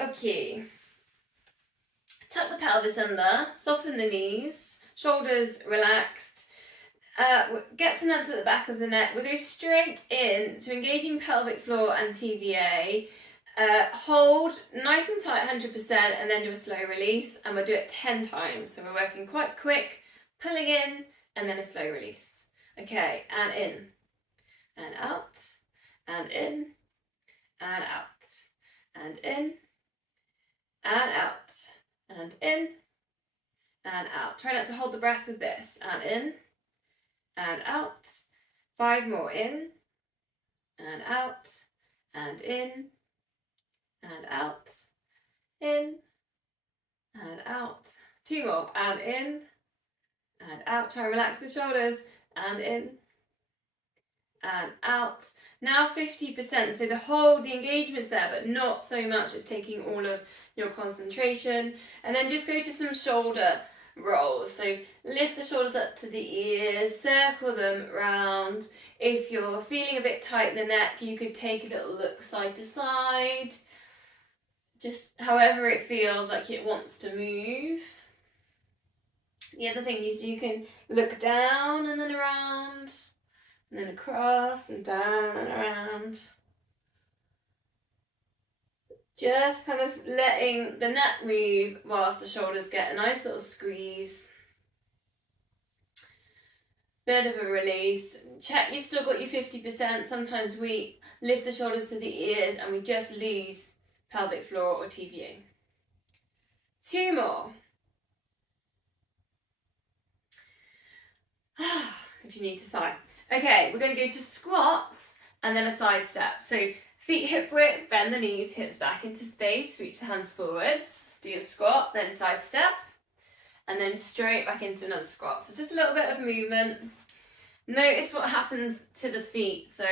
Okay. Tuck the pelvis under, soften the knees, shoulders relaxed. Get some length at the back of the neck. We'll go straight in to engaging pelvic floor and TVA. Hold nice and tight, 100%, and then do a slow release. And we'll do it 10 times. So we're working quite quick, pulling in, and then a slow release. Okay, and in, and out, and in, and out, and in, and out, and in, and out. Try not to hold the breath with this. And in, and out. 5 more, in, and out, and in, and out, in, and out. 2 more, and in, and out. Try and relax the shoulders, and in, and out. Now 50%, so the engagement's there, but not so much it's taking all of your concentration. And then just go to some shoulder rolls. So lift the shoulders up to the ears, circle them round. If you're feeling a bit tight in the neck, you could take a little look side to side. Just however it feels like it wants to move. The other thing is you can look down and then around, and then across and down and around. Just kind of letting the neck move whilst the shoulders get a nice little squeeze. Bit of a release. Check you've still got your 50%. Sometimes we lift the shoulders to the ears and we just lose pelvic floor or TVA. 2 more. If you need to sigh. Okay, we're going to go to squats and then a side step. So feet hip width, bend the knees, hips back into space, reach the hands forwards, do your squat, then side step, and then straight back into another squat. So it's just a little bit of movement. Notice what happens to the feet. So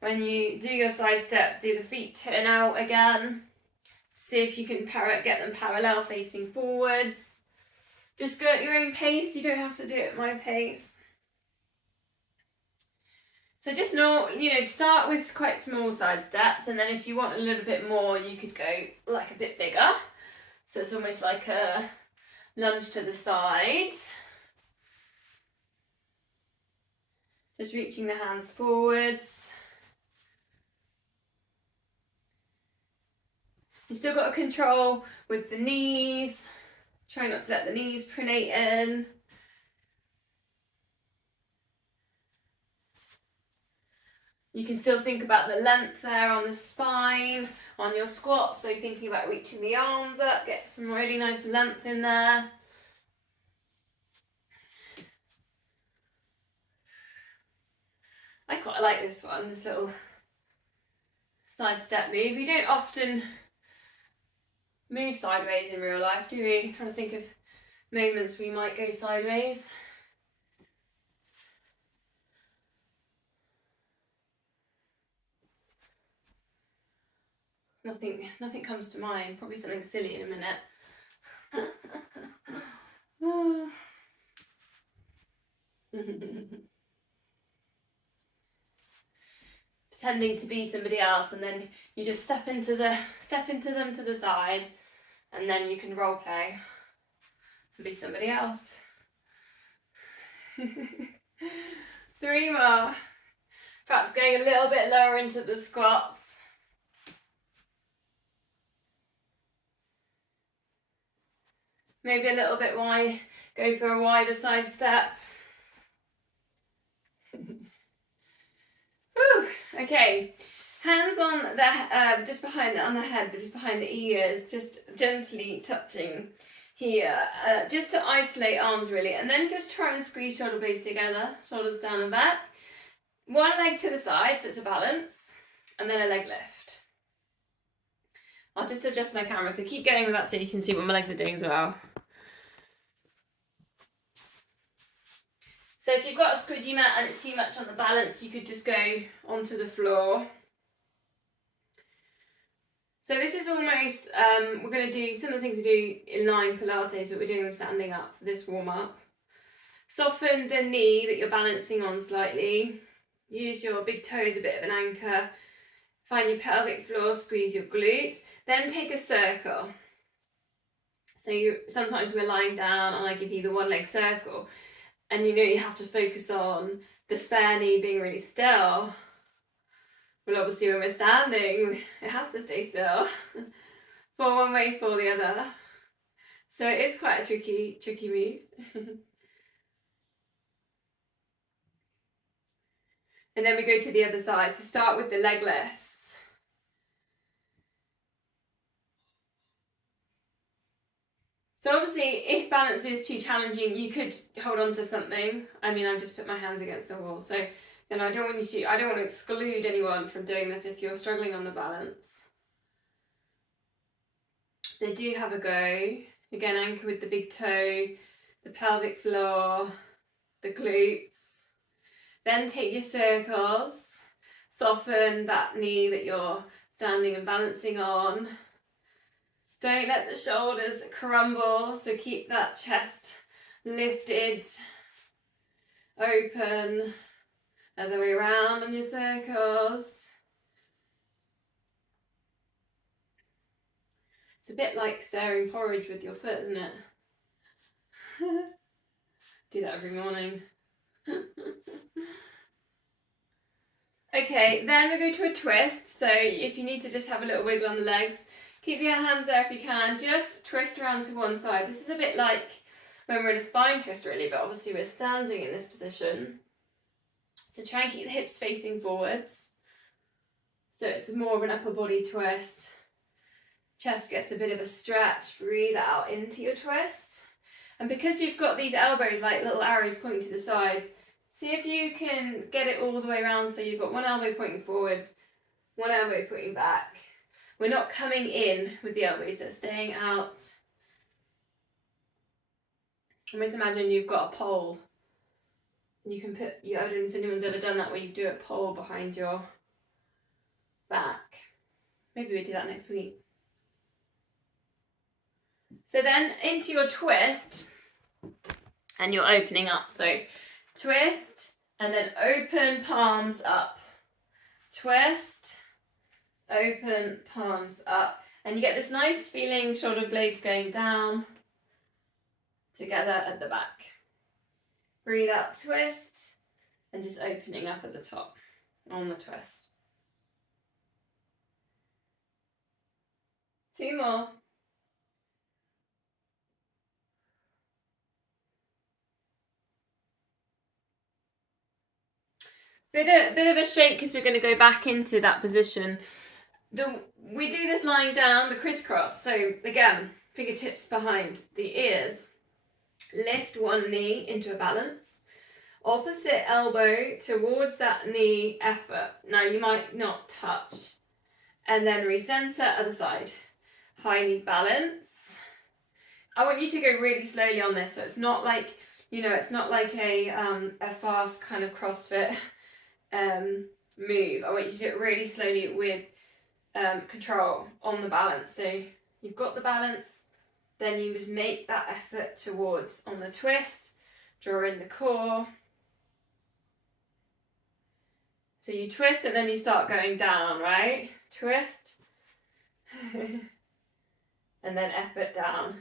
when you do your side step, do the feet turn out again. See if you can get them parallel facing forwards. Just go at your own pace. You don't have to do it at my pace. So just start with quite small side steps, and then if you want a little bit more, you could go like a bit bigger. So it's almost like a lunge to the side. Just reaching the hands forwards. You still got to control with the knees. Try not to let the knees pronate in. You can still think about the length there on the spine, on your squats. So thinking about reaching the arms up, get some really nice length in there. I quite like this one, this little side step move. We don't often move sideways in real life, do we? I'm trying to think of moments we might go sideways. Nothing comes to mind. Probably something silly in a minute. Pretending to be somebody else, and then you just step into them to the side, and then you can role play and be somebody else. 3 more. Perhaps going a little bit lower into the squats. Maybe a little bit wide, go for a wider side step. Whew. Okay, hands on the just behind on the head, but just behind the ears, just gently touching here, just to isolate arms really, and then just try and squeeze shoulder blades together, shoulders down and back. 1 leg to the side, so it's a balance, and then a leg lift. I'll just adjust my camera, so keep going with that so you can see what my legs are doing as well. So if you've got a squidgy mat and it's too much on the balance, you could just go onto the floor. So this is almost, we're going to do some of the things we do in line Pilates, but we're doing them standing up for this warm-up. Soften the knee that you're balancing on slightly. Use your big toe as a bit of an anchor. Find your pelvic floor, squeeze your glutes. Then take a circle. So sometimes we're lying down and I give you the one leg circle, and you have to focus on the spare knee being really still. Well, obviously when we're standing, it has to stay still for one way, for the other. So it is quite a tricky move. And then we go to the other side. So start with the leg lifts. So obviously, if balance is too challenging, you could hold on to something. I mean, I've just put my hands against the wall. So, I don't want to exclude anyone from doing this if you're struggling on the balance. They do have a go. Again, anchor with the big toe, the pelvic floor, the glutes. Then take your circles. Soften that knee that you're standing and balancing on. Don't let the shoulders crumble, so keep that chest lifted, open, other way around on your circles. It's a bit like stirring porridge with your foot, isn't it? Do that every morning. Okay, then we go to a twist. So if you need to just have a little wiggle on the legs, keep your hands there if you can. Just twist around to one side. This is a bit like when we're in a spine twist really, but obviously we're standing in this position. So try and keep the hips facing forwards. So it's more of an upper body twist. Chest gets a bit of a stretch. Breathe out into your twist. And because you've got these elbows like little arrows pointing to the sides, see if you can get it all the way around so you've got one elbow pointing forwards, one elbow pointing back. We're not coming in with the elbows, they're staying out. Almost imagine you've got a pole. You can put, I don't know if anyone's ever done that, where you do a pole behind your back. Maybe we do that next week. So then into your twist, and you're opening up. So twist, and then open, palms up. Twist, open, palms up. And you get this nice feeling, shoulder blades going down, together at the back. Breathe out, twist, and just opening up at the top on the twist. 2 more. Bit of a shake because we're going to go back into that position. We do this lying down, the crisscross. So again, fingertips behind the ears. Lift one knee into a balance. Opposite elbow towards that knee, effort. Now you might not touch. And then recenter, other side. High knee balance. I want you to go really slowly on this, so it's not like, it's not like a fast kind of CrossFit move. I want you to do it really slowly with control on the balance. So you've got the balance, then you just make that effort towards on the twist, draw in the core. So you twist and then you start going down, right? Twist. And then effort down.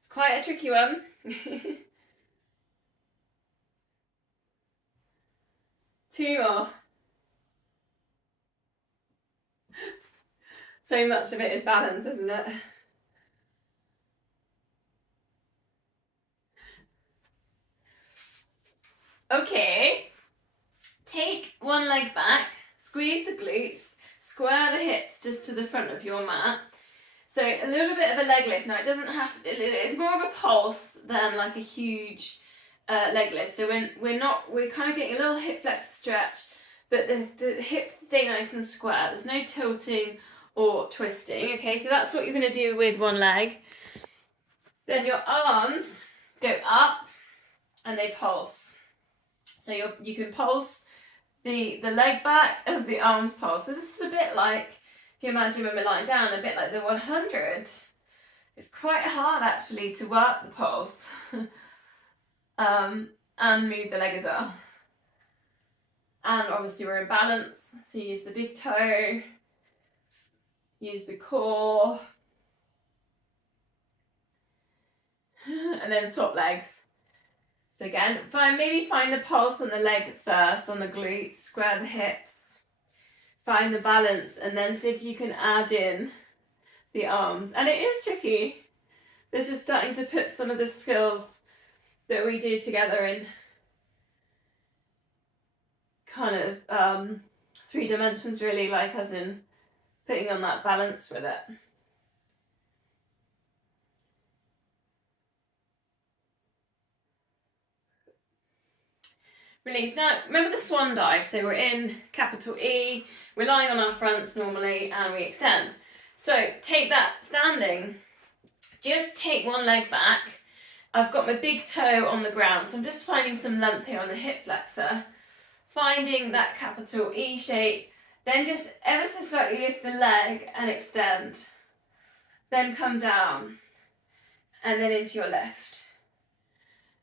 It's quite a tricky one. Two more. So much of it is balance, isn't it? Okay. Take one leg back, squeeze the glutes, square the hips just to the front of your mat. So a little bit of a leg lift. Now it doesn't have, it's more of a pulse than like a huge leg lift. So we're kind of getting a little hip flexor stretch, but the hips stay nice and square. There's no tilting or twisting. Okay, so that's what you're going to do with one leg. Then your arms go up and they pulse. So you can pulse the leg back as the arms pulse. So this is a bit like, if you imagine when we're lying down, a bit like the 100. It's quite hard actually to work the pulse and move the leg as well. And obviously we're in balance, so use the big toe, use the core, and then swap legs. So again, maybe find the pulse on the leg first, on the glutes, square the hips, find the balance, and then see if you can add in the arms. And it is tricky. This is starting to put some of the skills that we do together in kind of 3 dimensions, really, like as in putting on that balance with it. Release. Now, remember the swan dive. So we're in capital E, we're lying on our fronts normally, and we extend. So take that standing, just take one leg back. I've got my big toe on the ground, so I'm just finding some length here on the hip flexor, finding that capital E shape, then just ever so slightly lift the leg and extend, then come down, and then into your lift.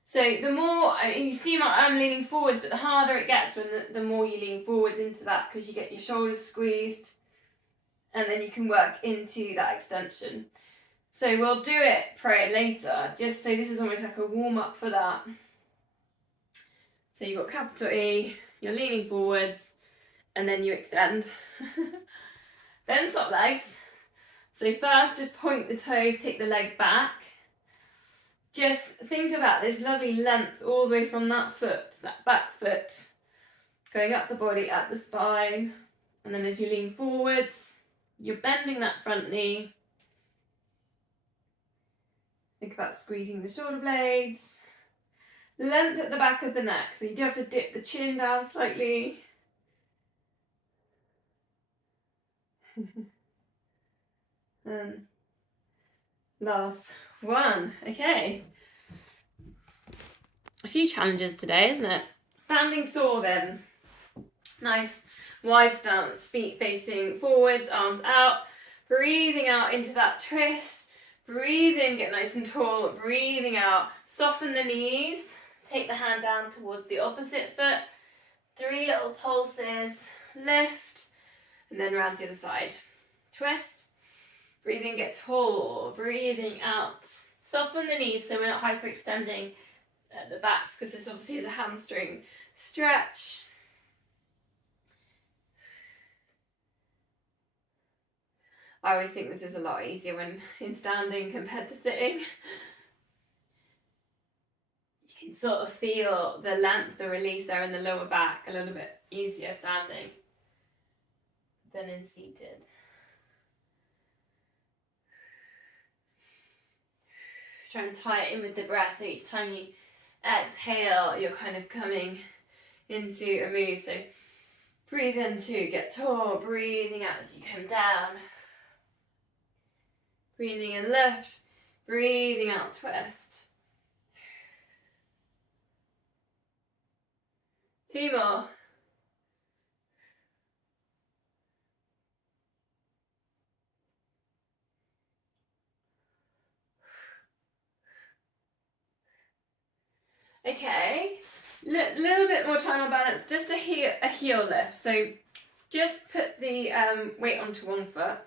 So the more, you see I'm leaning forwards, but the harder it gets when the more you lean forwards into that, because you get your shoulders squeezed, and then you can work into that extension. So we'll do it prior later, just so this is almost like a warm up for that. So you've got capital E, you're leaning forwards, and then you extend. Then swap legs. So first just point the toes, take the leg back. Just think about this lovely length all the way from that foot, that back foot, going up the body, up the spine. And then as you lean forwards, you're bending that front knee. Think about squeezing the shoulder blades. Length at the back of the neck, so you do have to dip the chin down slightly. And last one. Okay. A few challenges today, isn't it? Standing saw then. Nice wide stance, feet facing forwards, arms out. Breathing out into that twist. Breathe in, get nice and tall. Breathing out, soften the knees. Take the hand down towards the opposite foot. 3 little pulses. Lift. And then around the other side. Twist. Breathe in, get tall. Breathing out. Soften the knees so we're not hyperextending at the backs, because this obviously is a hamstring. Stretch. I always think this is a lot easier when in standing compared to sitting. You can sort of feel the length, the release there in the lower back a little bit easier standing than in seated. Try and tie it in with the breath, so each time you exhale, you're kind of coming into a move. So breathe in to get tall, breathing out as you come down. Breathing in, lift, breathing out, twist. 2 more. Okay, little bit more time on balance, just a heel lift. So just put the weight onto one foot.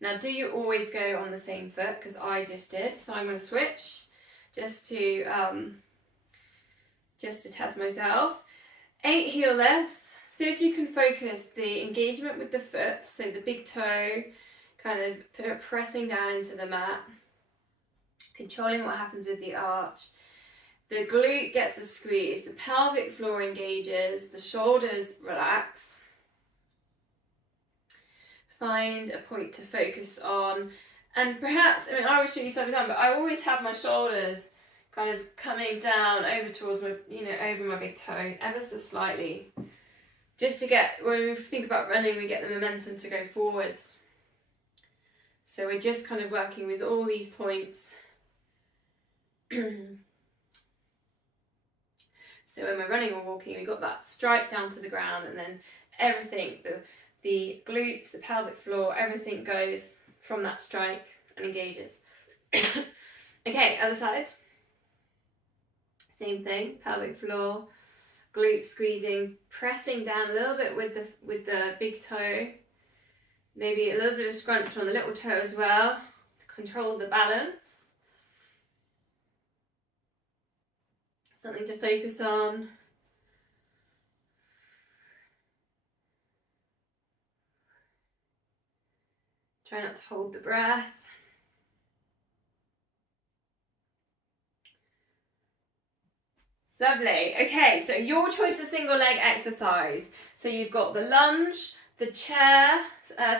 Now, do you always go on the same foot? Because I just did. So I'm going to switch just to test myself. 8 heel lifts. See if you can focus the engagement with the foot. So the big toe kind of pressing down into the mat. Controlling what happens with the arch. The glute gets a squeeze. The pelvic floor engages. The shoulders relax. Find a point to focus on, and perhaps, I always show you side by side, but I always have my shoulders kind of coming down over towards my, over my big toe, ever so slightly, just to get, when we think about running, we get the momentum to go forwards. So we're just kind of working with all these points. So when we're running or walking, we've got that strike down to the ground, and then everything, the glutes, the pelvic floor, everything goes from that strike and engages. Okay, other side. Same thing, pelvic floor, glute squeezing, pressing down a little bit with the big toe. Maybe a little bit of scrunch on the little toe as well to control the balance. Something to focus on. Try not to hold the breath. Lovely. Okay, so your choice of single leg exercise. So you've got the lunge, the chair,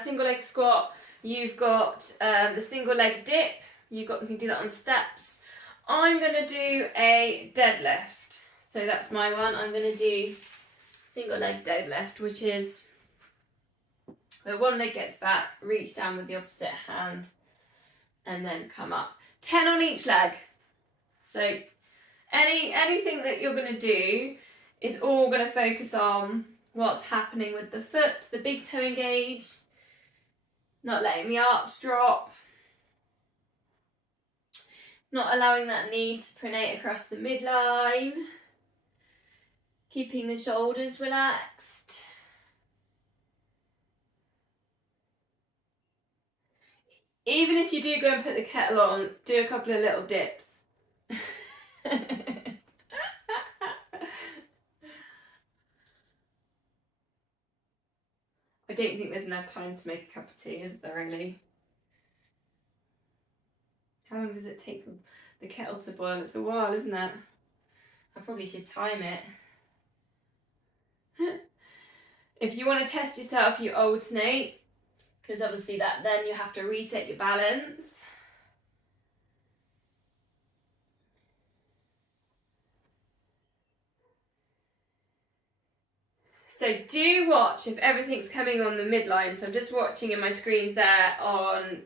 single leg squat. You've got the single leg dip. You can do that on steps. I'm going to do a deadlift. So that's my one. I'm going to do single leg deadlift, which is where one leg gets back, reach down with the opposite hand, and then come up. 10 on each leg. So anything that you're going to do is all going to focus on what's happening with the foot, the big toe engaged, not letting the arch drop, not allowing that knee to pronate across the midline, keeping the shoulders relaxed. Even if you do go and put the kettle on, do a couple of little dips. I don't think there's enough time to make a cup of tea, is there really? How long does it take the kettle to boil? It's a while, isn't it? I probably should time it. If you want to test yourself, you alternate, because obviously then you have to reset your balance. So do watch if everything's coming on the midline. So I'm just watching in my screens there on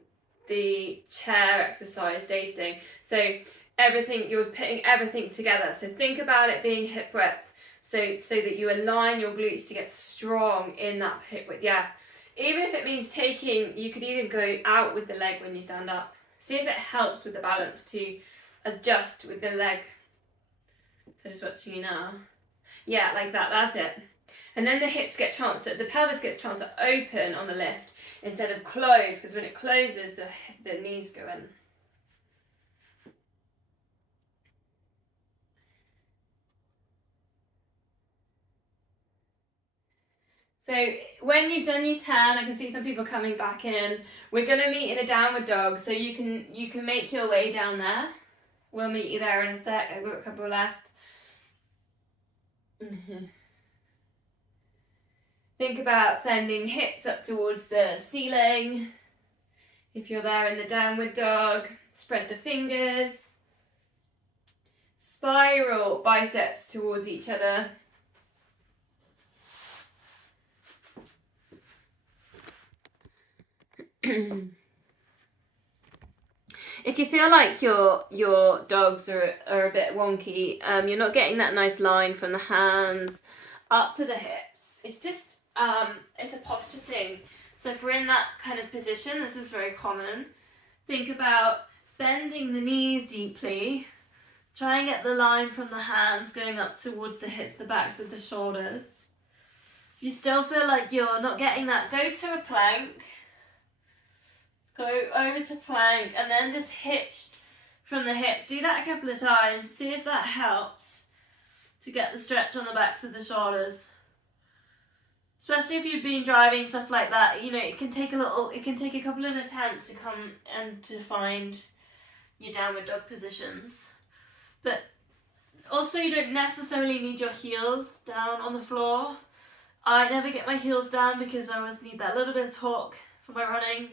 the chair exercise Dave's doing. So you're putting everything together. So think about it being hip width. So that you align your glutes to get strong in that hip width. Yeah. Even if it means you could even go out with the leg when you stand up. See if it helps with the balance to adjust with the leg. I'm just watching you now. Yeah, like that, that's it. And then the pelvis gets a chance to open on the lift instead of close, because when it closes, the knees go in. So when you've done your 10, I can see some people coming back in. We're going to meet in a downward dog, so you can make your way down there. We'll meet you there in a sec. I've got a couple left. Think about sending hips up towards the ceiling. If you're there in the downward dog, spread the fingers. Spiral biceps towards each other. If you feel like your dogs are a bit wonky, you're not getting that nice line from the hands up to the hips. It's just it's a posture thing. So if we're in that kind of position, this is very common. Think about bending the knees deeply. Try and get the line from the hands going up towards the hips, the backs of the shoulders. If you still feel like you're not getting that, go to a plank. Go over to plank and then just hitch from the hips. Do that a couple of times. See if that helps to get the stretch on the backs of the shoulders. Especially if you've been driving, stuff like that, it can take a couple of attempts to come and to find your downward dog positions. But also you don't necessarily need your heels down on the floor. I never get my heels down because I always need that little bit of torque for my running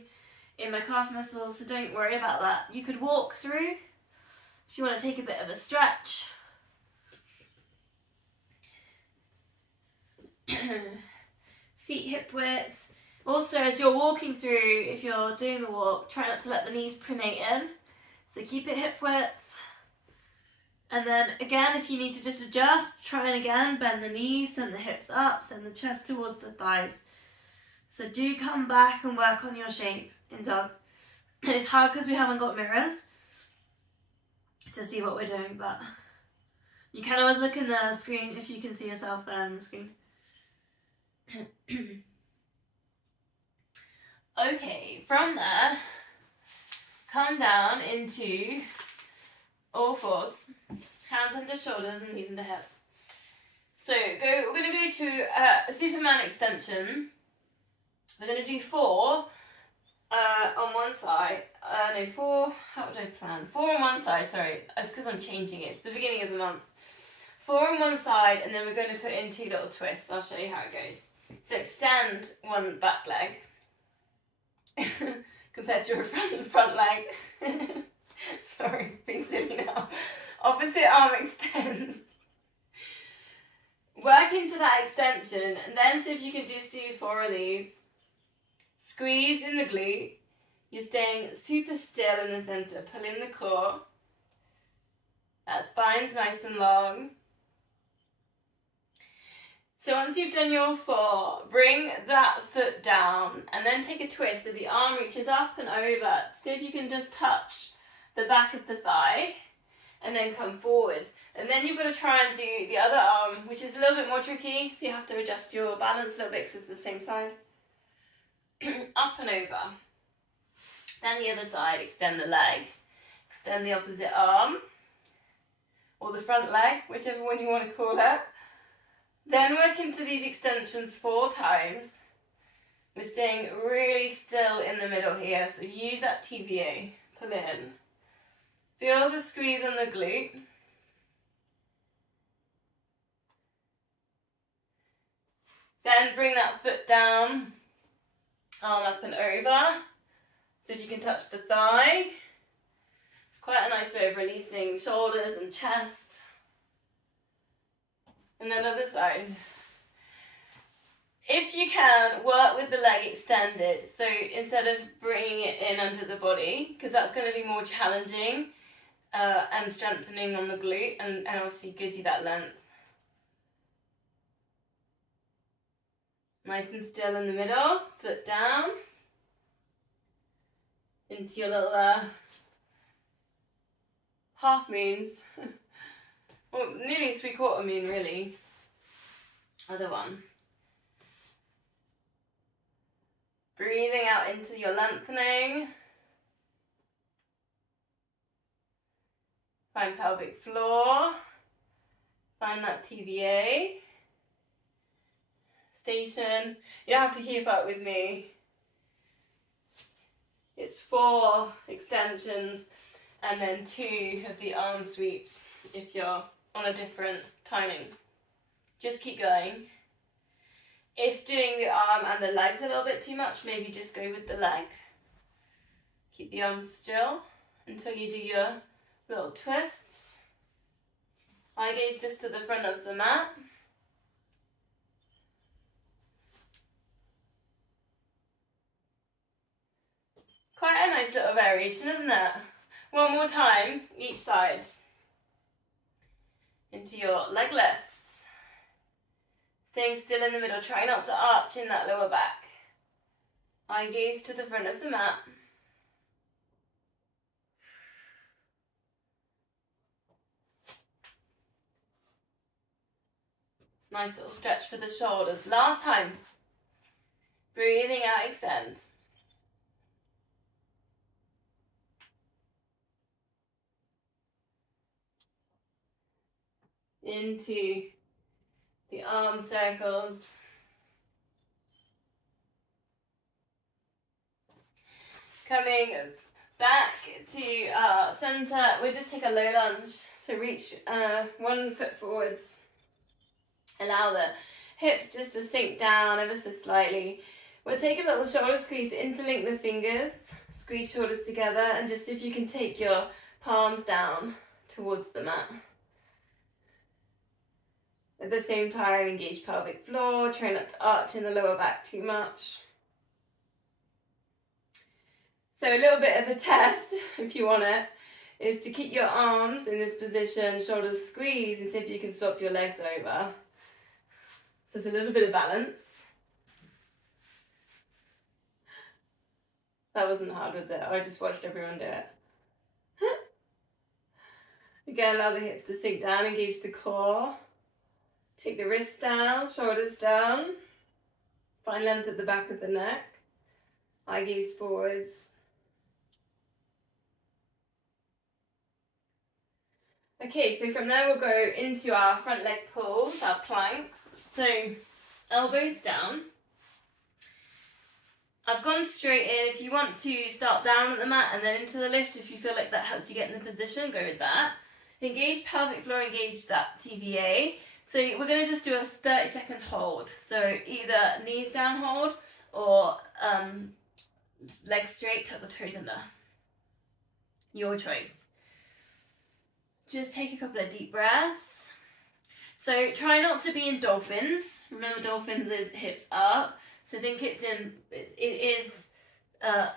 in my calf muscles, so don't worry about that. You could walk through if you want to take a bit of a stretch. Feet hip width. Also, as you're walking through, if you're doing the walk, try not to let the knees pronate in. So keep it hip width. And then again, if you need to just adjust, try and again bend the knees, send the hips up, send the chest towards the thighs. So do come back and work on your shape in dog. It's hard because we haven't got mirrors to see what we're doing, but You can always look in the screen if you can see yourself there on the screen. Okay, from there, come down into all fours. Hands under shoulders and knees under hips. So we're going to go to a Superman extension. We're going to do 4 on one side. No, 4, how would I plan? 4 on one side, sorry. It's because I'm changing it. It's the beginning of the month. 4 on one side, and then we're going to put in 2 little twists. I'll show you how it goes. So extend one back leg compared to a front leg. Sorry, being silly now. Opposite arm extends. Work into that extension, and then see if you can just do 4 of these. Squeeze in the glute. You're staying super still in the center. Pull in the core. That spine's nice and long. So once you've done your 4, bring that foot down and then take a twist so the arm reaches up and over. See if you can just touch the back of the thigh and then come forwards. And then you've got to try and do the other arm, which is a little bit more tricky, so you have to adjust your balance a little bit because it's the same side. Up and over. Then the other side, extend the leg. Extend the opposite arm, or the front leg, whichever one you want to call it. Then work into these extensions 4 times. We're staying really still in the middle here, so use that TVA. Pull in. Feel the squeeze on the glute. Then bring that foot down, arm up and over. So if you can touch the thigh. It's quite a nice way of releasing shoulders and chest. And then other side. If you can, work with the leg extended. So instead of bringing it in under the body, because that's going to be more challenging and strengthening on the glute, and obviously gives you that length. Nice and still in the middle, foot down. Into your little half moons. Well, nearly 3/4 moon, really. Other one. Breathing out into your lengthening. Find pelvic floor. Find that TVA. Station. You don't have to keep up with me. It's 4 extensions and then 2 of the arm sweeps if you're on a different timing. Just keep going. If doing the arm and the legs a little bit too much, maybe just go with the leg. Keep the arms still until you do your little twists. Eye gaze just to the front of the mat. Quite a nice little variation, isn't it? One more time, each side. Into your leg lifts. Staying still in the middle, try not to arch in that lower back. Eye gaze to the front of the mat. Nice little stretch for the shoulders. Last time. Breathing out, extend. Into the arm circles. Coming back to our center, we'll just take a low lunge. So reach 1 foot forwards. Allow the hips just to sink down ever so slightly. We'll take a little shoulder squeeze to interlink the fingers. Squeeze shoulders together and just see if you can take your palms down towards the mat. At the same time, engage pelvic floor. Try not to arch in the lower back too much. So a little bit of a test, if you want it, is to keep your arms in this position, shoulders squeeze, and see if you can swap your legs over. So it's a little bit of balance. That wasn't hard, was it? I just watched everyone do it. Again, allow the hips to sink down, engage the core. Take the wrists down, shoulders down. Find length at the back of the neck. Eye gaze forwards. Okay, so from there we'll go into our front leg pulls, our planks. So elbows down. I've gone straight in. If you want to start down at the mat and then into the lift, if you feel like that helps you get in the position, go with that. Engage pelvic floor, engage that TVA. So we're going to just do a 30 seconds hold. So either knees down hold or legs straight, tuck the toes under. Your choice. Just take a couple of deep breaths. So try not to be in dolphins. Remember, dolphins is hips up. So think it is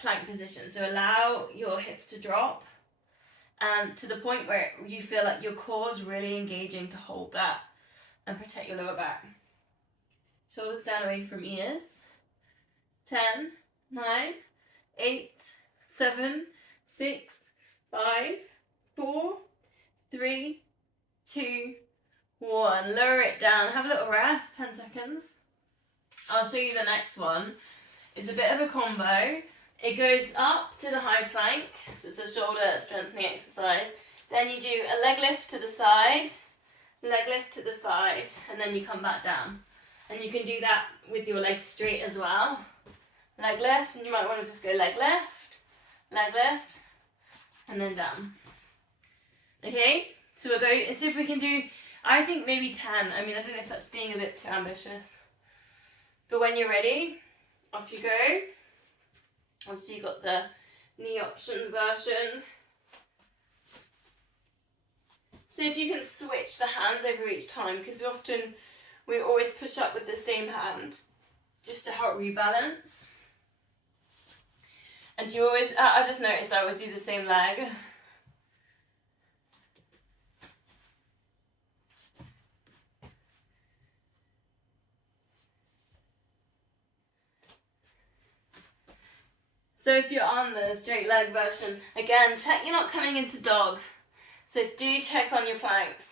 plank position. So allow your hips to drop and to the point where you feel like your core is really engaging to hold that and protect your lower back. Shoulders down away from ears. 10, 9, 8, 7, 6, 5, 4, 3, 2, 1. Lower it down. Have a little rest, 10 seconds. I'll show you the next one. It's a bit of a combo. It goes up to the high plank, so it's a shoulder strengthening exercise. Then you do a leg lift to the side, leg lift to the side, and then you come back down. And you can do that with your legs straight as well. Leg lift, and you might want to just go leg lift, and then down. Okay, so we'll go and see if we can do, I think maybe 10. I mean, I don't know if that's being a bit too ambitious. But when you're ready, off you go. Obviously you've got the knee option version. See if you can switch the hands over each time, because often we always push up with the same hand just to help rebalance. And you always, I just noticed I always do the same leg. So if you're on the straight leg version, again, check you're not coming into dog. So do check on your planks.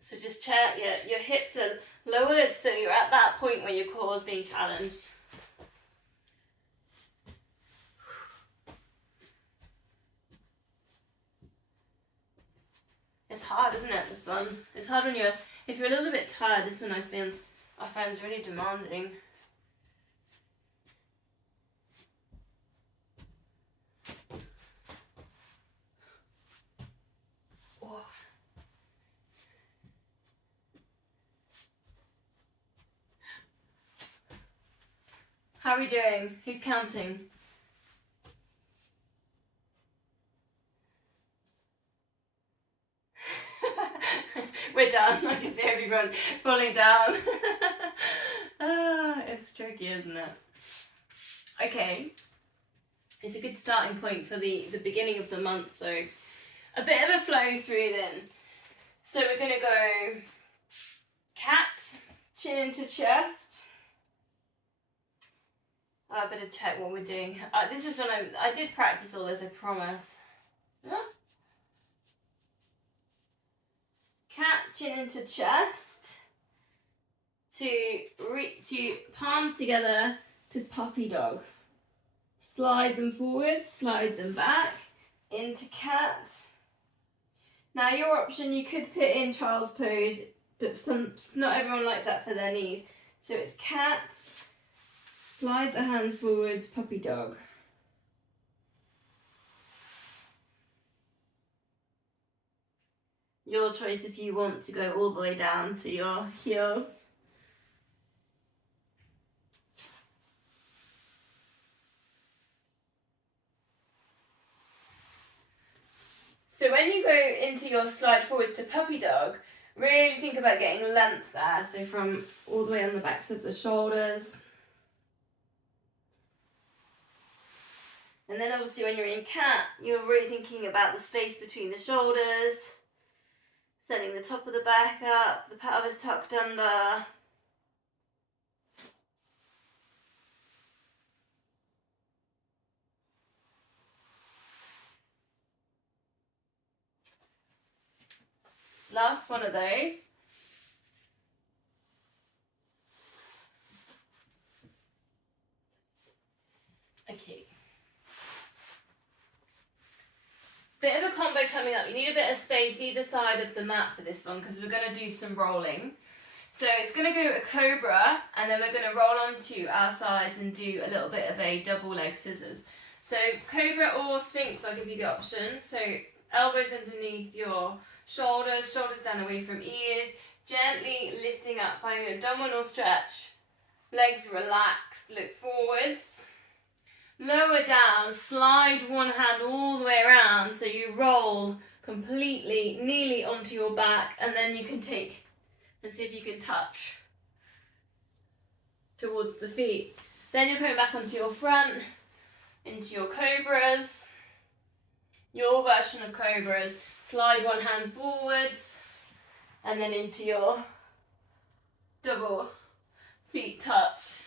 So just check your hips are lowered, so you're at that point where your core is being challenged. It's hard, isn't it, this one? It's hard when if you're a little bit tired, this one I find is really demanding. How are we doing? Who's counting? We're done. I can see everyone falling down. It's tricky, isn't it? Okay. It's a good starting point for the beginning of the month, though. A bit of a flow through then. So we're going to go cat, chin into chest. I better check what we're doing. This is when I did practice all this, I promise. Huh? Cat, chin into chest. To palms together to puppy dog. Slide them forward, slide them back into cat. Now your option, you could put in child's pose, but not everyone likes that for their knees. So it's cat. Slide the hands forwards, puppy dog. Your choice if you want to go all the way down to your heels. So when you go into your slide forwards to puppy dog, really think about getting length there. So from all the way on the backs of the shoulders. And then obviously when you're in cat, you're really thinking about the space between the shoulders, setting the top of the back up, the pelvis tucked under. Last one of those. Okay. Bit of a combo coming up. You need a bit of space either side of the mat for this one because we're going to do some rolling. So it's going to go a cobra and then we're going to roll onto our sides and do a little bit of a double leg scissors. So cobra or sphinx, I'll give you the option. So elbows underneath your shoulders, shoulders down away from ears, gently lifting up, finding an abdominal stretch, legs relaxed, look forwards. Lower down, slide one hand all the way around so you roll completely, nearly onto your back, and then you can take and see if you can touch towards the feet. Then you're coming back onto your front, into your cobras. Your version of cobras, slide one hand forwards and then into your double feet touch.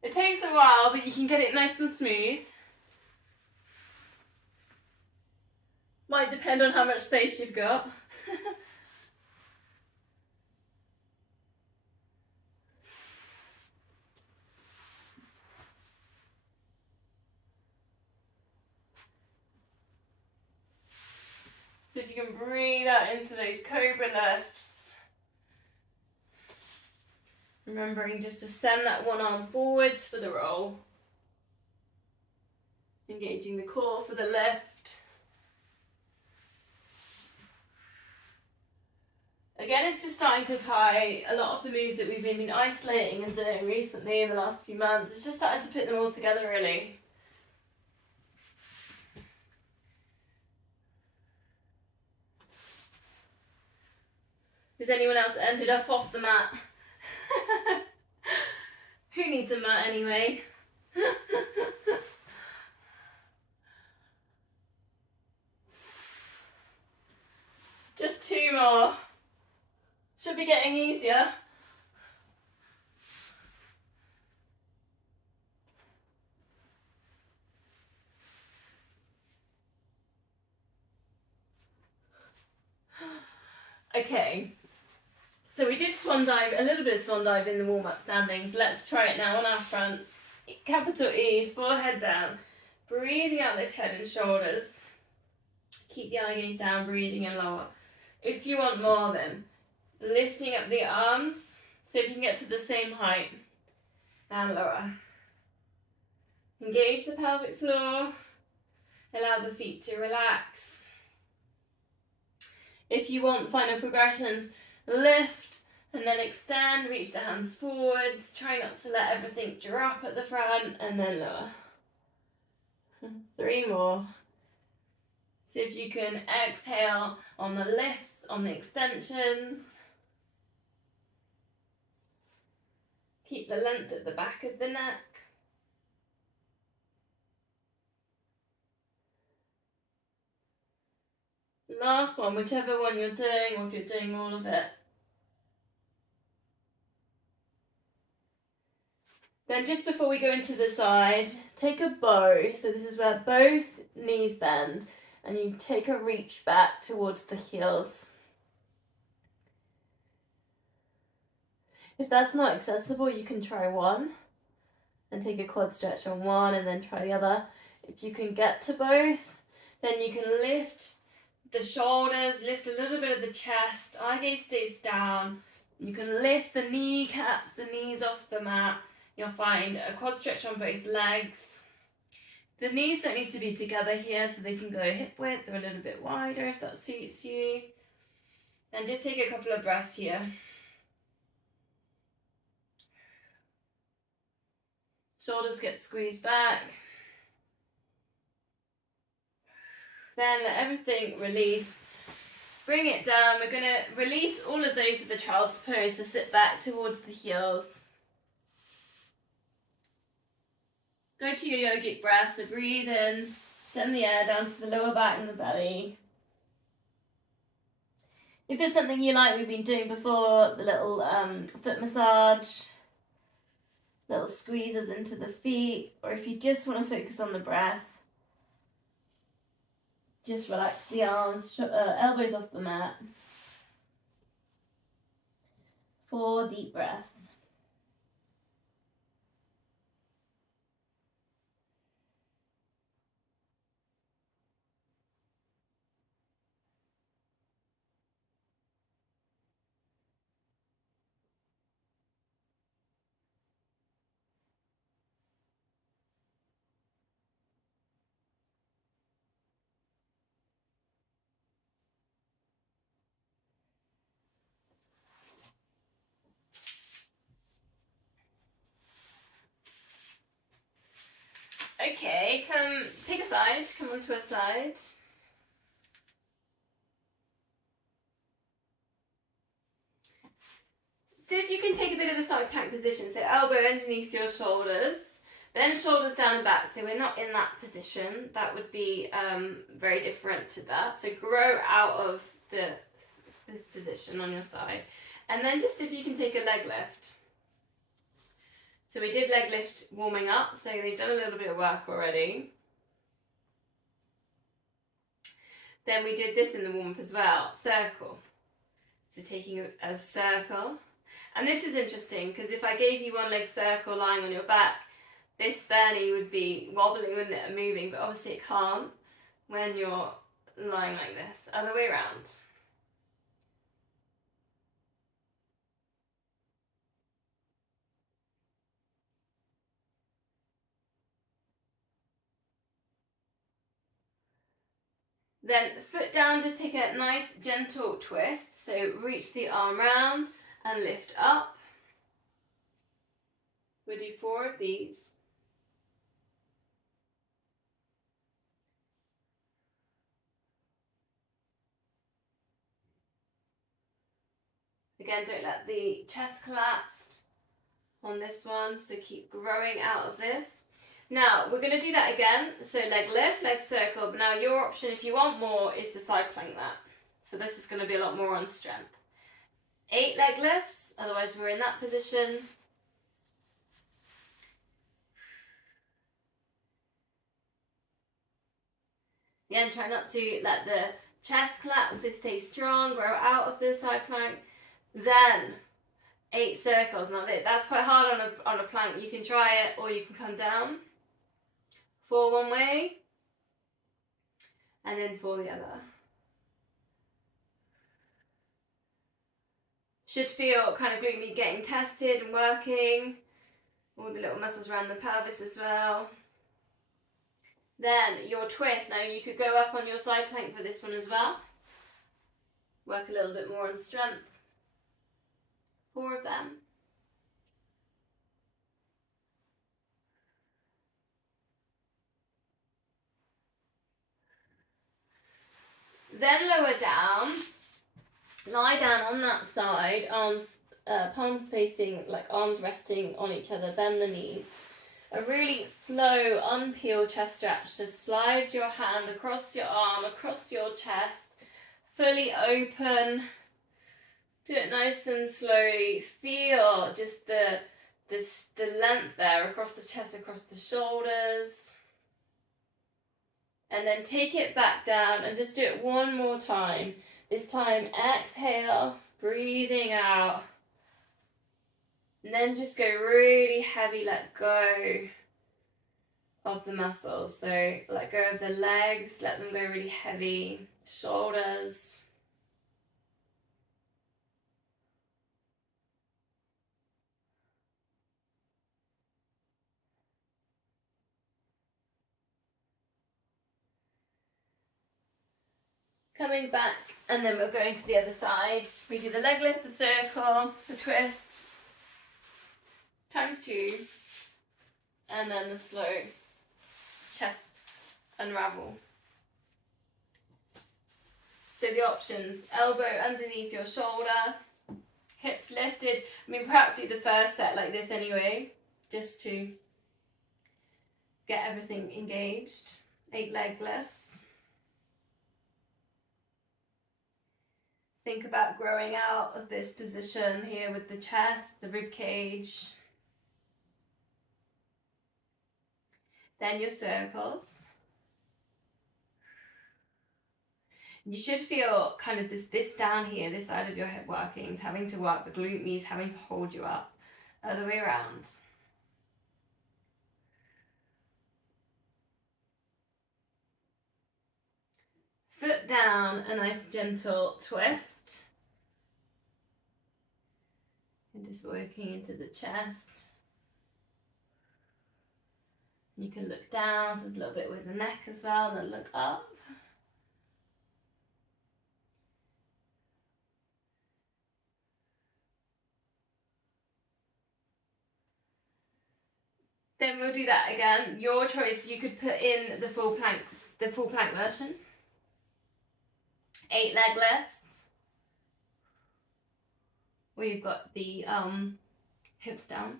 It takes a while, but you can get it nice and smooth. Might depend on how much space you've got. So if you can breathe out into those cobra lifts. Remembering just to send that one arm forwards for the roll. Engaging the core for the lift. Again, it's just starting to tie a lot of the moves that we've been isolating and doing recently in the last few months. It's just starting to put them all together really. Has anyone else ended up off the mat? Who needs a mat anyway? Just 2 more. Should be getting easier. Okay. So we did swan dive, a little bit of swan dive in the warm-up standings. Let's try it now on our fronts. Capital E's, forehead down. Breathing out, lift head and shoulders. Keep the eye gaze down, breathing in lower. If you want more then, lifting up the arms. So if you can get to the same height and lower. Engage the pelvic floor. Allow the feet to relax. If you want final progressions, lift and then extend, reach the hands forwards. Try not to let everything drop at the front and then lower. 3 more. See if you can exhale on the lifts, on the extensions. Keep the length at the back of the neck. Last one, whichever one you're doing, or if you're doing all of it. Then just before we go into the side, take a bow. So this is where both knees bend and you take a reach back towards the heels. If that's not accessible, you can try one and take a quad stretch on one and then try the other. If you can get to both, then you can lift the shoulders, lift a little bit of the chest, eye gaze stays down. You can lift the kneecaps, the knees off the mat. You'll find a quad stretch on both legs. The knees don't need to be together here, so they can go hip width or a little bit wider if that suits you. And just take a couple of breaths here. Shoulders get squeezed back. Then let everything release. Bring it down. We're going to release all of those with the child's pose, so sit back towards the heels. Go to your yogic breath, so breathe in, send the air down to the lower back and the belly. If it's something you like, we've been doing before, the little foot massage, little squeezes into the feet, or if you just want to focus on the breath, Just relax the arms, elbows off the mat. 4 deep breaths. Okay, come pick a side, come onto a side. See if you can take a bit of a side plank position, so elbow underneath your shoulders, then shoulders down and back, so we're not in that position. That would be very different to that. So grow out of this position on your side. And then just if you can take a leg lift. So we did leg lift warming up, so they've done a little bit of work already. Then we did this in the warm-up as well, circle. So taking a circle. And this is interesting because if I gave you one leg circle lying on your back, this spare knee would be wobbling, wouldn't it, and moving, but obviously it can't when you're lying like this. Other way around. Then foot down, just take a nice gentle twist. So reach the arm round and lift up. We'll do 4 of these. Again, don't let the chest collapse on this one, so keep growing out of this. Now, we're going to do that again. So leg lift, leg circle. But now your option, if you want more, is to side plank that. So this is going to be a lot more on strength. 8 leg lifts, otherwise we're in that position. Again, try not to let the chest collapse, so stay strong, grow out of the side plank. Then 8 circles. Now that's quite hard on a plank. You can try it or you can come down. 4 one way, and then 4 the other. Should feel kind of gluten getting tested and working. All the little muscles around the pelvis as well. Then your twist. Now you could go up on your side plank for this one as well. Work a little bit more on strength. 4 of them. Then lower down. Lie down on that side, arms, palms facing, like arms resting on each other, bend the knees. A really slow, unpeel chest stretch. So slide your hand across your arm, across your chest, fully open. Do it nice and slowly. Feel just the length there across the chest, across the shoulders. And then take it back down and just do it one more time. This time, exhale, breathing out. And then just go really heavy, let go of the muscles. So let go of the legs, let them go really heavy. Shoulders. Coming back, and then we're going to the other side. We do the leg lift, the circle, the twist, times 2, and then the slow chest unravel. So the options: elbow underneath your shoulder, hips lifted. I mean, perhaps do the first set like this anyway, just to get everything engaged. 8 leg lifts. Think about growing out of this position here with the chest, the rib cage. Then your circles. You should feel kind of this down here, this side of your hip workings, having to work the glute me's, having to hold you up. Other way around. Foot down, a nice gentle twist. And just working into the chest. You can look down, so there's a little bit with the neck as well, and then look up. Then we'll do that again. Your choice. You could put in the full plank version. 8 leg lifts. Where you've got the hips down.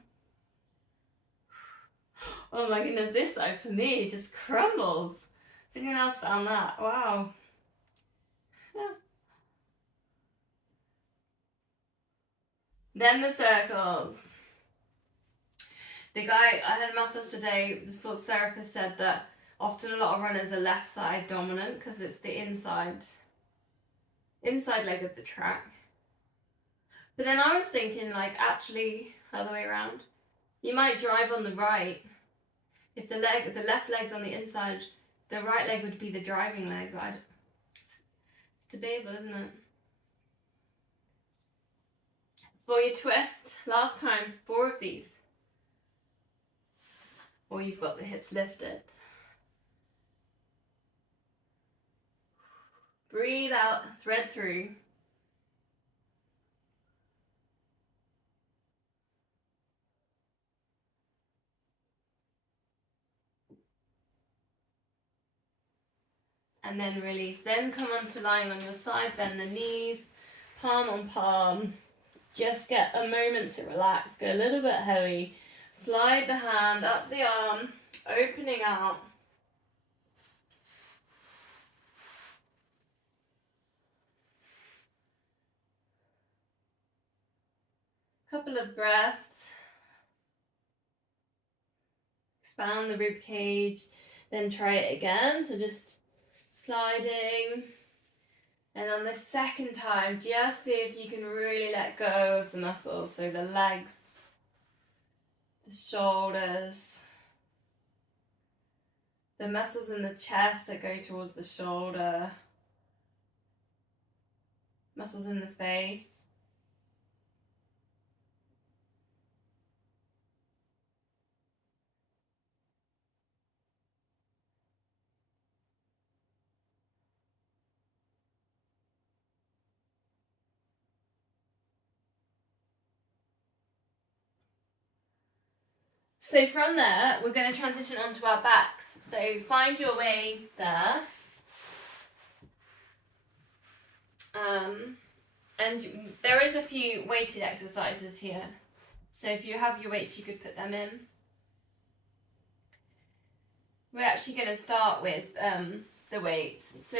Oh my goodness, this side for me just crumbles. Has anyone else found that? Wow. Then the circles. The guy, I had a massage today, the sports therapist said that often a lot of runners are left side dominant because it's the inside leg of the track. But then I was thinking, like, actually, other way around. You might drive on the right. If the left leg's on the inside, the right leg would be the driving leg. But it's debatable, isn't it? For your twist, last time, 4 of these. Or you've got the hips lifted. Breathe out, thread through. And then release. Then come on to lying on your side, bend the knees, palm on palm. Just get a moment to relax, go a little bit heavy. Slide the hand up the arm, opening out. Couple of breaths. Expand the rib cage, then try it again. So just sliding. And on the second time, just see if you can really let go of the muscles. So the legs, the shoulders, the muscles in the chest that go towards the shoulder, muscles in the face. So from there, we're going to transition onto our backs. So find your way there. And there is a few weighted exercises here. So if you have your weights, you could put them in. We're actually going to start with the weights. So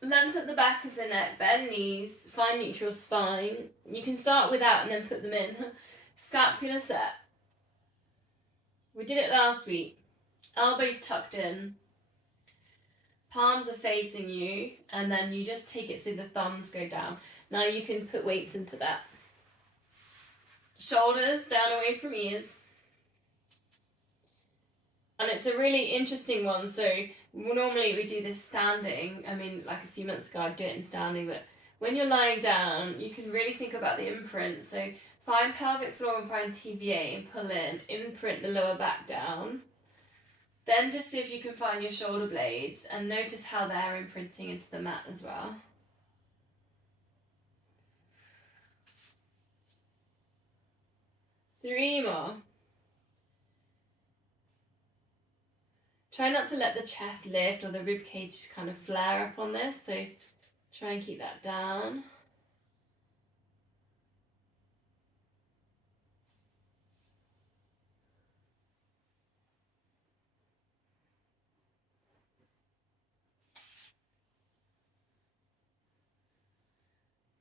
length at the back of the neck, bend knees, find neutral spine. You can start without and then put them in. Scapular set. We did it last week. Elbows tucked in. Palms are facing you, and then you just take it so the thumbs go down. Now you can put weights into that. Shoulders down away from ears. And it's a really interesting one. So normally we do this standing. I mean, like a few months ago I'd do it in standing, but when you're lying down, you can really think about the imprint. So find pelvic floor and find TVA and pull in, imprint the lower back down. Then just see if you can find your shoulder blades and notice how they're imprinting into the mat as well. Three more. Try not to let the chest lift or the rib cage kind of flare up on this, so try and keep that down.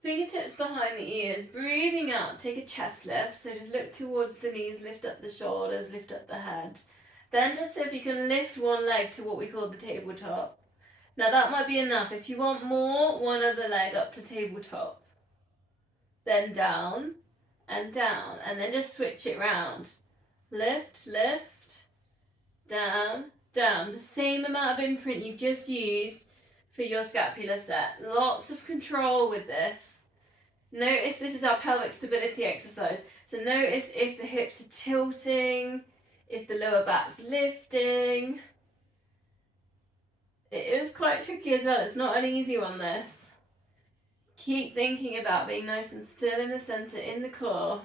Fingertips behind the ears, breathing out, take a chest lift, so just look towards the knees, lift up the shoulders, lift up the head. Then just see if you can lift one leg to what we call the tabletop. Now that might be enough. If you want more, one other leg up to tabletop. Then down and down, and then just switch it round. Lift, lift, down, down. The same amount of imprint you've just used for your scapular set. Lots of control with this. Notice this is our pelvic stability exercise. So notice if the hips are tilting, if the lower back's lifting. It is quite tricky as well. It's not an easy one, this. Keep thinking about being nice and still in the centre, in the core,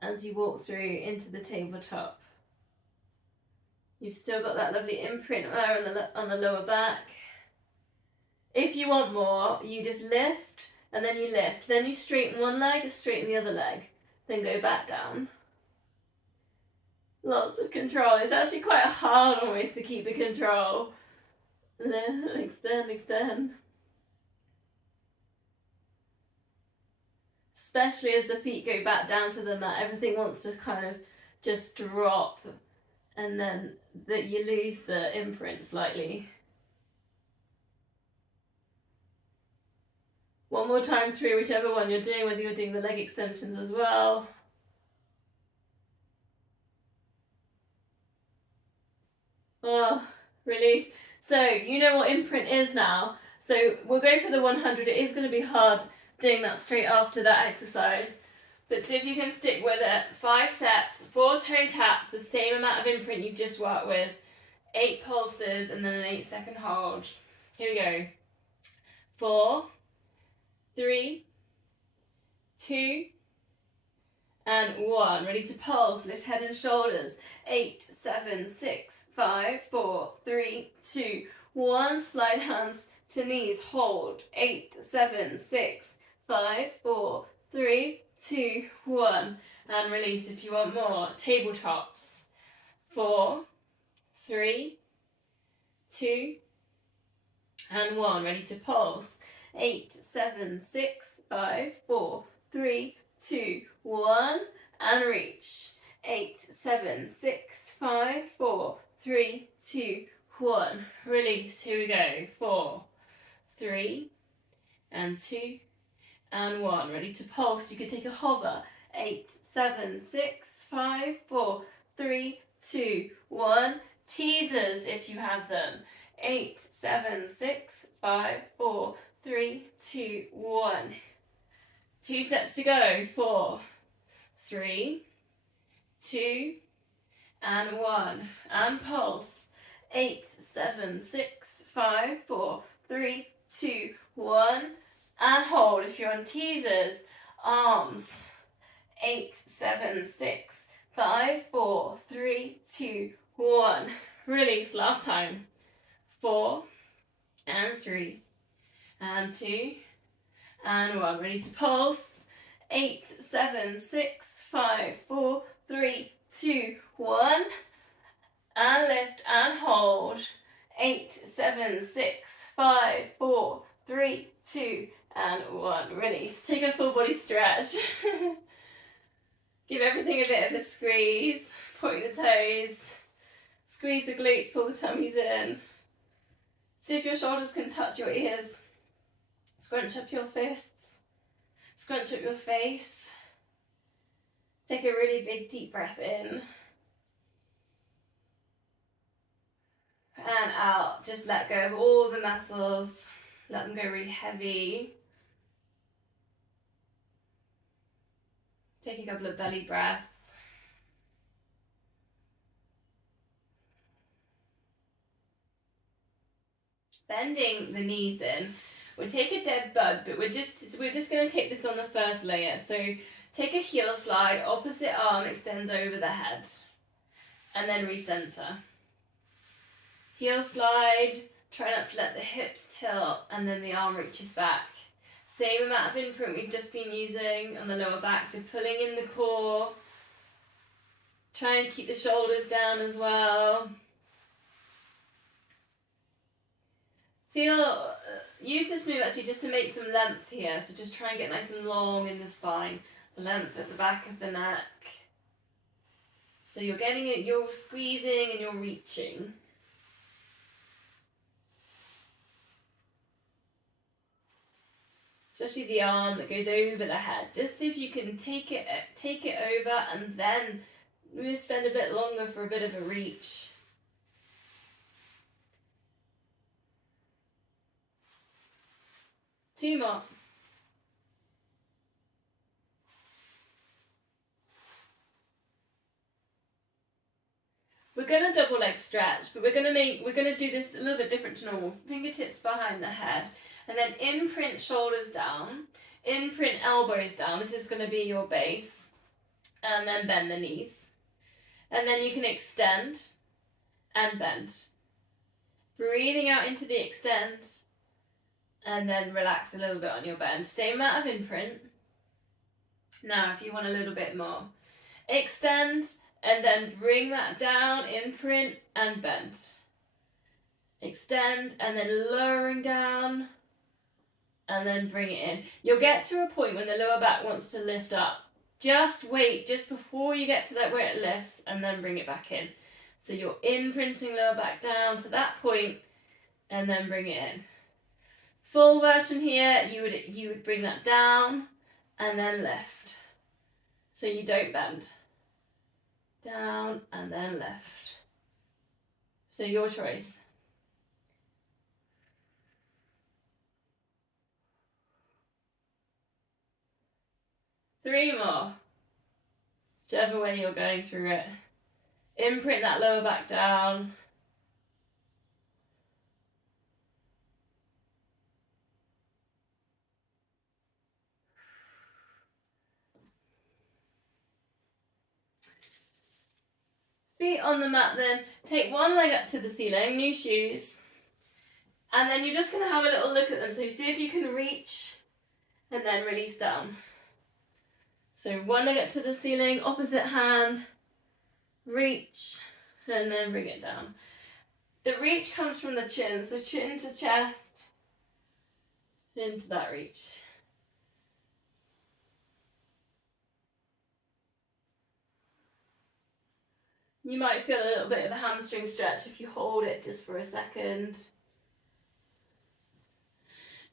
as you walk through into the tabletop. You've still got that lovely imprint there on the lower back. If you want more, you just lift, and then you lift. Then you straighten one leg, straighten the other leg. Then go back down. Lots of control. It's actually quite hard almost to keep the control. Extend, extend. Especially as the feet go back down to the mat, everything wants to kind of just drop, and then that you lose the imprint slightly. One more time through whichever one you're doing, whether you're doing the leg extensions as well. Oh, release. So you know what imprint is now. So we'll go for the 100. It is going to be hard doing that straight after that exercise. But see if you can stick with it. 5 sets, 4 toe taps, the same amount of imprint you've just worked with. 8 pulses and then an 8-second hold. Here we go. 4, 3, 2, and 1. Ready to pulse. Lift head and shoulders. 8, 7, 6, 5, 4, 3, 2, 1. Slide hands to knees. Hold. 8, 7, 6, 5, 4, 3, 2, 1. And release if you want more. Tabletops. 4, 3, 2, and 1. Ready to pulse. 8, 7, 6, 5, 4, 3, 2, 1. And reach. 8, 7, 6, 5, 4, 3, 2, 1. Release. Here we go. 4, 3, and 2, and 1. Ready to pulse. You can take a hover. 8, 7, 6, 5, 4, 3, 2, 1. Teasers if you have them. 8, 7, 6, 5, 4, 3, 2, 1. 2 sets to go. 4, 3, 2, and 1. And pulse. 8, 7, 6, 5, 4, 3, 2, 1. And hold if you're on teasers. Arms. 8, 7, 6, 5, 4, 3, 2, 1. Release. Last time. 4, and 3, and 2, and 1. Ready to pulse. 8, 7, 6, 5, 4, 3, 2, 1. And lift and hold. 8, 7, 6, 5, 4, 3, 2, and 1. Release. Take a full body stretch. Give everything a bit of a squeeze. Point the toes. Squeeze the glutes, pull the tummies in. See if your shoulders can touch your ears. Scrunch up your fists. Scrunch up your face. Take a really big deep breath in. And out. Just let go of all the muscles. Let them go really heavy. Take a couple of belly breaths. Bending the knees in. We'll take a dead bug, but we're just going to take this on the first layer. So take a heel slide, opposite arm extends over the head, and then recenter. Heel slide, try not to let the hips tilt, and then the arm reaches back. Same amount of imprint we've just been using on the lower back, so pulling in the core. Try and keep the shoulders down as well. Use this move actually just to make some length here, so just try and get nice and long in the spine, length at the back of the neck. So you're getting it, you're squeezing and you're reaching. especially the arm that goes over the head. Just see if you can take it over and then maybe spend a bit longer for a bit of a reach. Two more. We're going to double leg stretch, but we're going to do this a little bit different to normal. Fingertips behind the head, and then imprint shoulders down, imprint elbows down. This is going to be your base, and then bend the knees. And then you can extend and bend. Breathing out into the extend, and then relax a little bit on your bend. Same amount of imprint. Now, if you want a little bit more, extend, and then bring that down, imprint and bend. Extend and then lowering down and then bring it in. You'll get to a point when the lower back wants to lift up. Just wait just before you get to that where it lifts and then bring it back in. So you're imprinting lower back down to that point and then bring it in. Full version here, you would bring that down and then lift. So you don't bend. Down and then lift. So your choice. Three more. Whichever way you're going through it. Imprint that lower back down. Feet on the mat then. Take one leg up to the ceiling, new shoes. And then you're just going to have a little look at them. So see if you can reach and then release down. So one leg up to the ceiling, opposite hand, reach, and then bring it down. The reach comes from the chin, so chin to chest, into that reach. You might feel a little bit of a hamstring stretch if you hold it just for a second.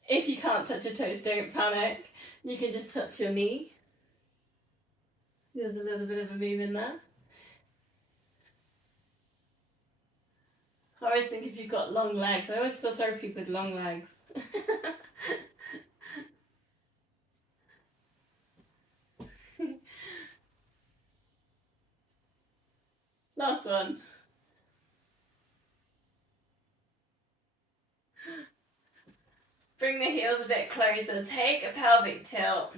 If you can't touch your toes, don't panic. You can just touch your knee. There's a little bit of a move in there. I always think if you've got long legs, I always feel sorry for people with long legs. Last one. Bring the heels a bit closer. Take a pelvic tilt.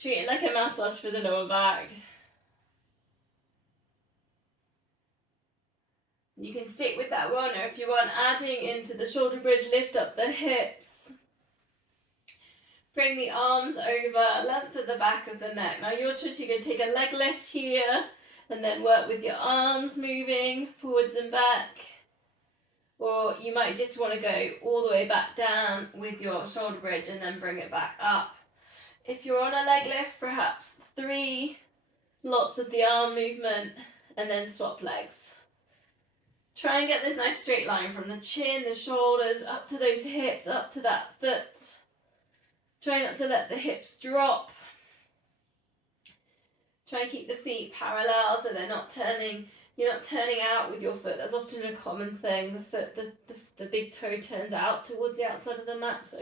Treat it like a massage for the lower back. You can stick with that one, or if you want, adding into the shoulder bridge, lift up the hips. Bring the arms over, length at the back of the neck. Now your choice, you can take a leg lift here, and then work with your arms moving forwards and back. Or you might just want to go all the way back down with your shoulder bridge and then bring it back up. If you're on a leg lift, perhaps 3 lots of the arm movement and then swap legs. Try and get this nice straight line from the chin, the shoulders, up to those hips, up to that foot. Try not to let the hips drop. Try and keep the feet parallel so they're not turning. You're not turning out with your foot. That's often a common thing. The foot, the big toe turns out towards the outside of the mat. So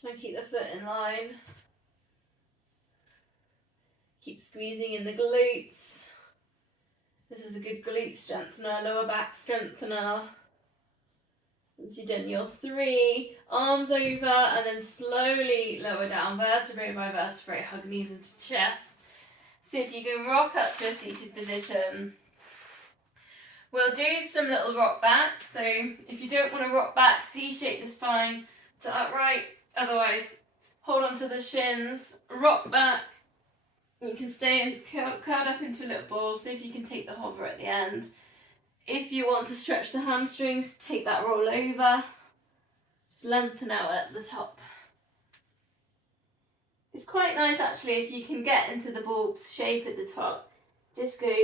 try and keep the foot in line. Keep squeezing in the glutes. This is a good glute strengthener, lower back strengthener. Once you've done your 3, arms over and then slowly lower down, vertebrae by vertebrae, hug knees into chest. See if you can rock up to a seated position. We'll do some little rock back. So if you don't want to rock back, C-shape the spine to upright. Otherwise, hold on to the shins, rock back. You can stay and curl up into a little ball. See if you can take the hover at the end. If you want to stretch the hamstrings, take that roll over. Just lengthen out at the top. It's quite nice actually if you can get into the ball shape at the top. Just go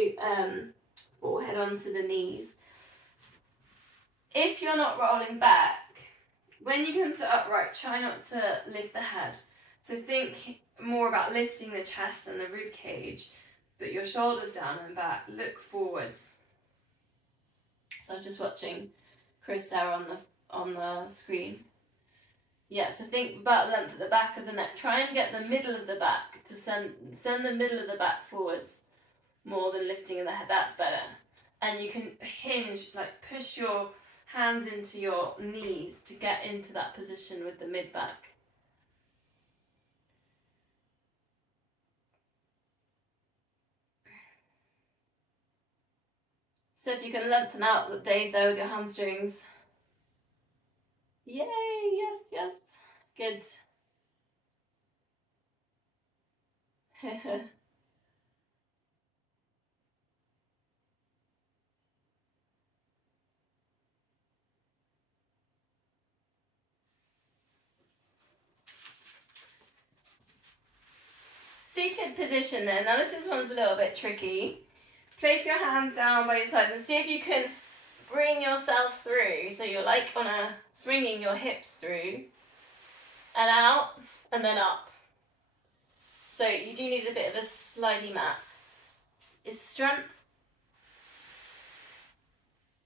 forehead onto the knees. If you're not rolling back, When you come to upright, try not to lift the head. So think more about lifting the chest and the rib cage, but your shoulders down and back. Look forwards. So I was just watching Chris there on the screen. Yeah, so think butt length at the back of the neck. Try and get the middle of the back to send the middle of the back forwards more than lifting the head. That's better. And you can hinge, like push your hands into your knees to get into that position with the mid back. So if you can lengthen out the day though with your hamstrings. Yay, yes, yes. Good. Seated position then. Now this one's a little bit tricky. Place your hands down by your sides and see if you can bring yourself through. So you're like swinging your hips through and out and then up. So you do need a bit of a slidey mat. It's strength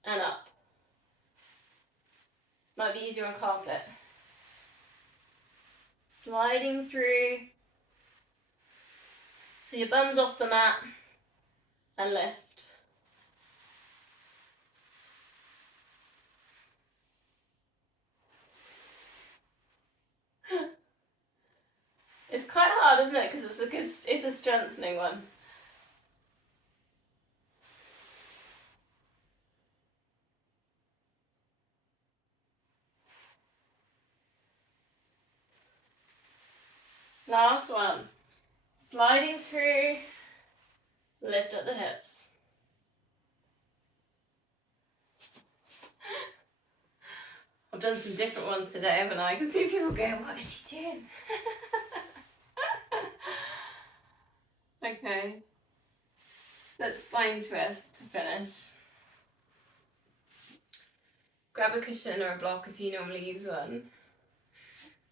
and up. Might be easier on carpet. Sliding through. So your bum's off the mat and lift. It's quite hard, isn't it? Because it's a strengthening one. Last one. Sliding through, lift at the hips. I've done some different ones today, haven't I? I can see people going, what is she doing? Okay. Let's spine twist to finish. Grab a cushion or a block if you normally use one.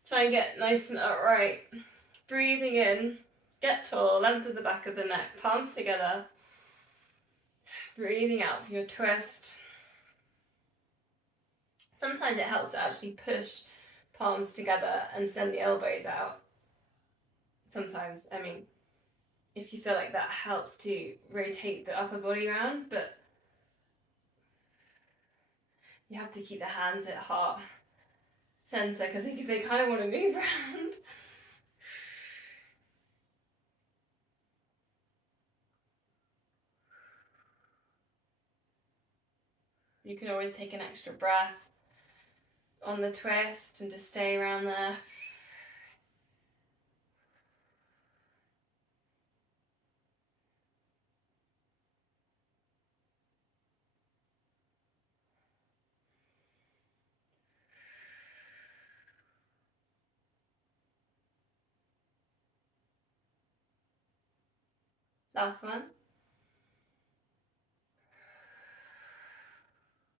Try and get nice and upright. Breathing in, get tall, length of the back of the neck, palms together. Breathing out for your twist. Sometimes it helps to actually push palms together and send the elbows out. Sometimes, I mean, if you feel like that helps to rotate the upper body around, but you have to keep the hands at heart center because they kind of want to move around. You can always take an extra breath on the twist and just stay around there. Last one.